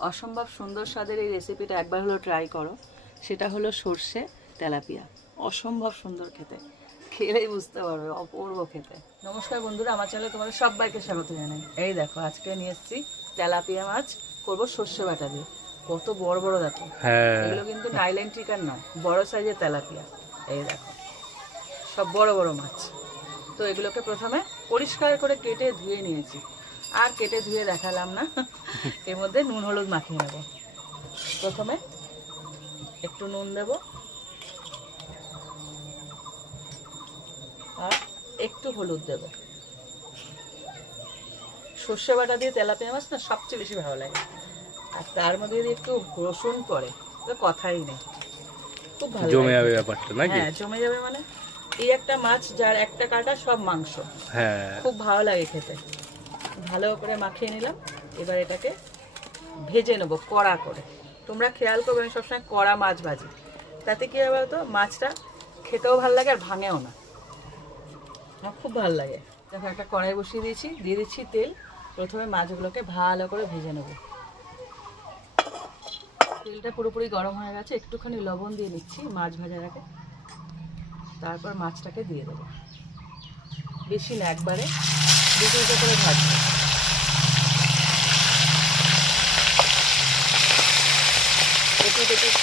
অসম্ভব সুন্দর স্বাদের এই রেসিপিটা একবার হলো ট্রাই করো। সেটা হলো সর্ষে তেলাপিয়া। অসম্ভব সুন্দর খেতে। খেলেই বুঝতে পারবে অপূর্ব খেতে। নমস্কার বন্ধুরা আমার চ্যানেলে তোমাদের সবাইকে স্বাগত জানাই। এই দেখো আজকে নিয়ে এসেছি তেলাপিয়া মাছ করব সর্ষে বাটা দিয়ে। কত বড় বড় দেখো। হ্যাঁ। এগুলো কিন্তু নাইলেন চিকেন নয় বড় সাইজের তেলাপিয়া। এই দেখো সব বড় বড় মাছ। তো এগুলোকে প্রথমে পরিষ্কার করে কেটে ধুয়ে নিয়েছি। আর কেটে ধুয়ে দেখালাম না। এর মধ্যে নুন হলুদ মাখিয়ে নেব। প্রথমে একটু নুন দেব। আর একটু হলুদ দেব। সর্ষে বাটা দিয়ে তেলাপিয়া মাছ না সবচেয়ে বেশি ভালো লাগে। আর তার মধ্যে যদি একটু রসুন পড়ে কথাই নেই। খুব ভালো জমে যাবে ব্যাপারটা নাকি? হ্যাঁ জমে যাবে মানে এই একটা মাছ যার একটা কাটা সব মাংস। হ্যাঁ। খুব ভালো লাগে খেতে। ভালো করে মাখিয়ে নিলাম। এবার এটাকে ভেজে নেব কড়া করে। তোমরা খেয়াল করবে, আমি সবসময় কড়া মাছ ভাজি। তাতে কি হবে তো মাছটা খেতেও ভালো লাগে আর ভাঙেও না। খুব ভালো লাগে। দেখো, একটা কড়াই বসিয়ে দিয়েছি, দিয়ে দিচ্ছি তেল। প্রথমে মাছগুলোকে ভালো করে ভেজে নেব। তেলটা পুরোপুরি গরম হয়ে গেছে। একটুখানি লবণ দিয়ে নিচ্ছি মাছ ভাজার আগে। তারপর মাছটাকে দিয়ে দেবো। বেশি না, একবারে দুটো করে ভাজবো।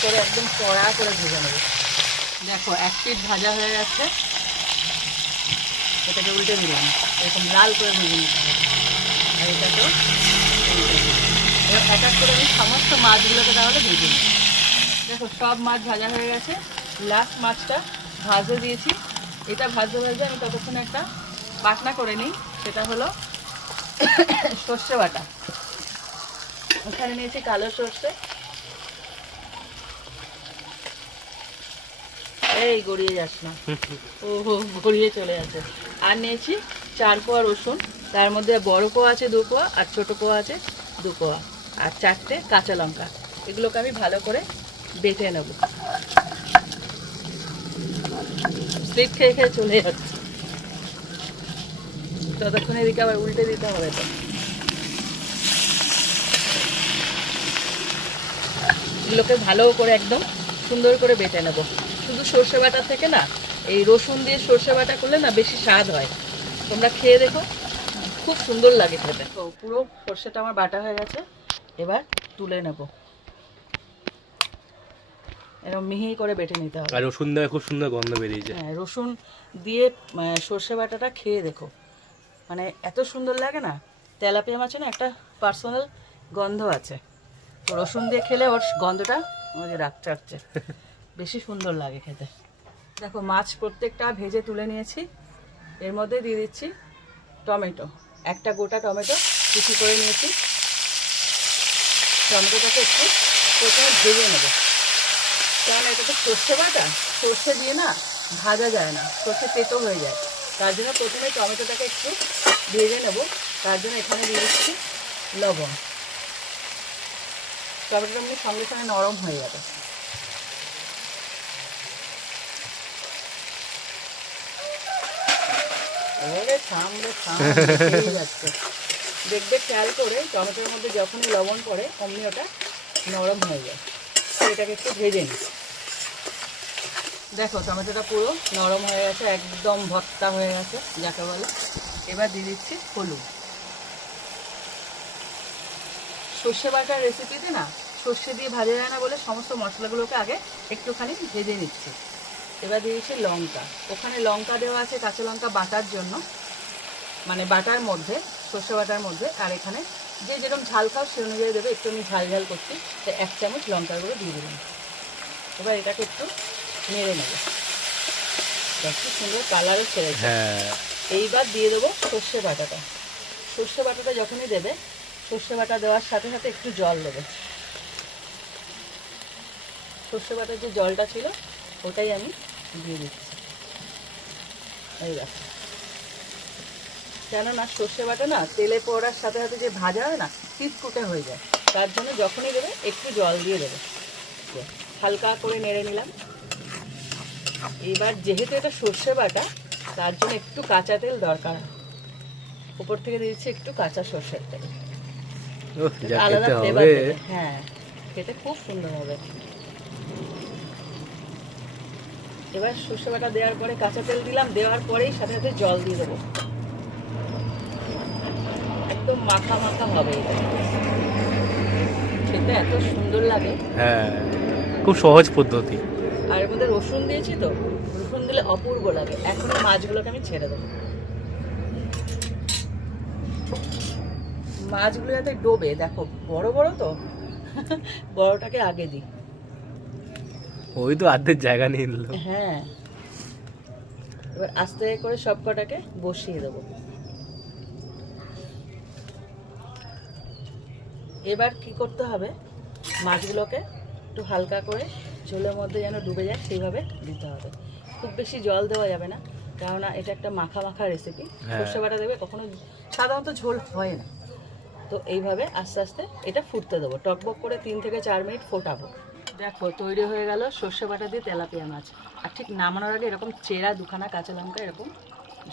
করে একদম কড়া করে ভেজে নেব। দেখো, এক পিঠ ভাজা হয়ে গেছে। এটাকে উল্টে দিলাম। এরকম লাল করে ভেজে নিতে হবে। আর এটাকেও এক এক করে আমি সমস্ত মাছগুলোকে তাহলে ভেজে নিই দেখো, সব মাছ ভাজা হয়ে গেছে। লাস্ট মাছটা ভাজে দিয়েছি। এটা ভাজতে ভাজতে আমি ততক্ষণে একটা বাটনা করে নিই, সেটা হলো সর্ষে বাটা। ওখানে নিয়েছি কালো সর্ষে। এই গড়িয়ে যাস না। ও গড়িয়ে চলে যাচ্ছে আর নিয়েছি চার কোয়া রসুন। তার মধ্যে বড় কোয়া আছে দু কোয়া, আর ছোট কোয়া আছে দু কোয়া, আর চারটে কাঁচা লঙ্কা। এগুলোকে আমি ভালো করে বেটে নেব। স্লিপ খেয়ে খেয়ে চলে যাচ্ছে। ততক্ষণ এদিকে আবার উল্টে দিতে হবে তো। এগুলোকে ভালো করে একদম সুন্দর করে বেটে নেব। শুধু সর্ষে বাটা থেকে না এই রসুন দিয়ে সর্ষে বাটা করলে না বেশি স্বাদ হয়। তোমরা খেয়ে দেখো খুব সুন্দর লাগে খেতে। তো পুরো সর্ষেটা আমার বাটা হয়ে গেছে এবার তুলে নেব। এরকম মিহি করে বেটে নিতে হবে। আর রসুন দেওয়া খুব সুন্দর গন্ধ বেরিয়েছে। হ্যাঁ রসুন দিয়ে সর্ষে বাটাটা খেয়ে দেখো। মানে এত সুন্দর লাগে না? তেলাপিয়া মাছে না একটা পার্সোনাল গন্ধ আছে। রসুন দিয়ে খেলে ওর গন্ধটা যে রাখতে রাখছে বেশি সুন্দর লাগে খেতে। দেখো, মাছ প্রত্যেকটা ভেজে তুলে নিয়েছি। এর মধ্যে দিয়ে দিচ্ছি টমেটো। একটা গোটা টমেটো কুচি করে নিয়েছি। টমেটোটাকে একটু প্রথমে ভেজে নেব। কারণ এটা তো সর্ষে বাটা। সর্ষে দিয়ে না ভাজা যায় না। সর্ষে তেতো হয়ে যায়। তার জন্য প্রথমে টমেটোটাকে একটু ভেজে নেব। তার জন্য এখানে দিয়ে দিচ্ছি লবণ। টমেটোটা এমনি সঙ্গে সঙ্গে নরম হয়ে যাবে। দেখবে খেয়াল করে টমেটোর মধ্যে যখনই লবণ পড়ে অমনি ওটা নরম হয়ে যায়। এটাকে একটু ভেজে নিই। দেখো টমেটোটা পুরো নরম হয়ে গেছে একদম ভর্তা হয়ে গেছে যাকে বলে। এবার দিয়ে দিচ্ছি হলুদ। সর্ষে বাটার রেসিপিতে না, সর্ষে দিয়ে ভাজা যায় না বলে সমস্ত মশলাগুলোকে আগে একটুখানি ভেজে নিচ্ছি। এবার দিয়েছি লঙ্কা। ওখানে লঙ্কা দেওয়া আছে কাঁচা লঙ্কা বাটার জন্য। মানে বাটার মধ্যে, সর্ষে বাটার মধ্যে, আর এখানে যে যেরকম ঝাল খাও সে অনুযায়ী দেবে, একটু আমি ঝাল ঝাল করছি, তো এক চামচ লঙ্কার গুঁড়ো দিয়ে দিলাম। এবার এটাকে একটু নেড়ে নেবে। সুন্দর কালারও ছেড়ে হ্যাঁ। এইবার দিয়ে দেবো সর্ষে বাটাটা। সর্ষে বাটাটা যখনই দেবে, সর্ষে বাটা দেওয়ার সাথে সাথে একটু জল দেবে। সর্ষে বাটার যে জলটা ছিল, ওটাই আমি দিয়ে দিচ্ছি। এই দেখো। কেননা সর্ষে বাটা না, তেলে পড়ার সাথে সাথে যে ভাজা হয় না চিটকুটে হয়ে যায়। তার জন্য যখনই দেবে, একটু জল দিয়ে দেবে। হালকা করে নেড়ে নিলাম। এবার যেহেতু এটা সর্ষে বাটা তার জন্য একটু কাঁচা তেল দরকার। উপর থেকে দিয়েছি একটু কাঁচা সর্ষের তেল। আলাদা ফ্লেভার হবে। হ্যাঁ খেতে খুব সুন্দর হবে। এবার সর্ষে বাটা দেওয়ার পরে কাঁচা তেল দিলাম দেওয়ার পরেই সাথে সাথে জল দিয়ে দেবো। একদম মাখা মাখা হবে খেতে এত সুন্দর লাগে। হ্যাঁ খুব সহজ পদ্ধতি। আর এর মধ্যে রসুন দিয়েছি তো রসুন দিলে অপূর্ব লাগে। এখন মাছগুলোকে আমি ছেড়ে দেবো। মাছগুলো যাতে ডোবে দেখো বড় বড় তো বড়টাকে আগে দিই। ওই তো আর্ধেক জায়গা নিয়ে নিল। হ্যাঁ। এবার আস্তে করে সব কটাকে বসিয়ে দেবো। এবার কি করতে হবে? মাছগুলোকে একটু হালকা করে ঝোলের মধ্যে যেন ডুবে যায় সেইভাবে দিতে হবে। খুব বেশি জল দেওয়া যাবে না কেননা এটা একটা মাখা মাখা রেসিপি হ্যাঁ। সর্ষে বাটা দেবে কখনো সাধারণত ঝোল হয় না। তো এইভাবে আস্তে আস্তে এটা ফুটতে দেবো। টকবক করে তিন থেকে চার মিনিট ফোটাবো। দেখো তৈরি হয়ে গেল সর্ষে বাটা দিয়ে তেলাপিয়া মাছ। আর ঠিক নামানোর আগে এরকম চেরা দুখানা কাঁচা লঙ্কা এরকম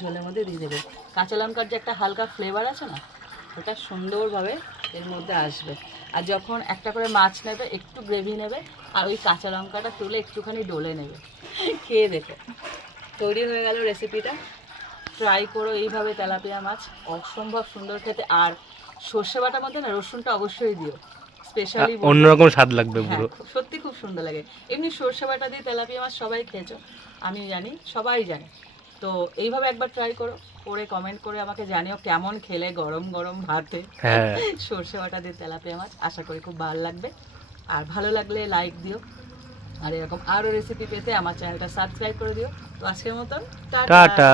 ঝোলের মধ্যে দিয়ে দেবে। কাঁচা লঙ্কার যে একটা হালকা ফ্লেভার আছে না ওটা সুন্দরভাবে এর মধ্যে আসবে। আর যখন একটা করে মাছ নেবে একটু গ্রেভি নেবে আর ওই কাঁচা লঙ্কাটা তুলে একটুখানি ডলে নেবে। খেয়ে দেখো। তৈরি হয়ে গেল রেসিপিটা ট্রাই করো এইভাবে তেলাপিয়া মাছ। অসম্ভব সুন্দর খেতে। আর সর্ষে বাটার মধ্যে না রসুনটা অবশ্যই দিও। স্পেশালি অন্যরকম স্বাদ লাগবে হ্যাঁ, পুরো। সত্যি খুব সুন্দর লাগে। এমনি সর্ষে বাটা দিয়ে তেলাপিয়া মাছ সবাই খেয়েছো? আমি জানি সবাই জানে। তো এইভাবে একবার ট্রাই করো করে কমেন্ট করে আমাকে জানিও কেমন খেলে গরম গরম ভাতে। হ্যাঁ। সর্ষে বাটা দিয়ে তেলাপিয়া আমার আশা করি খুব ভালো লাগবে। আর ভালো লাগলে লাইক দিও। আর এরকম আরও রেসিপি পেতে আমার চ্যানেলটা সাবস্ক্রাইব করে দিও। তো আজকের মতন টাটা।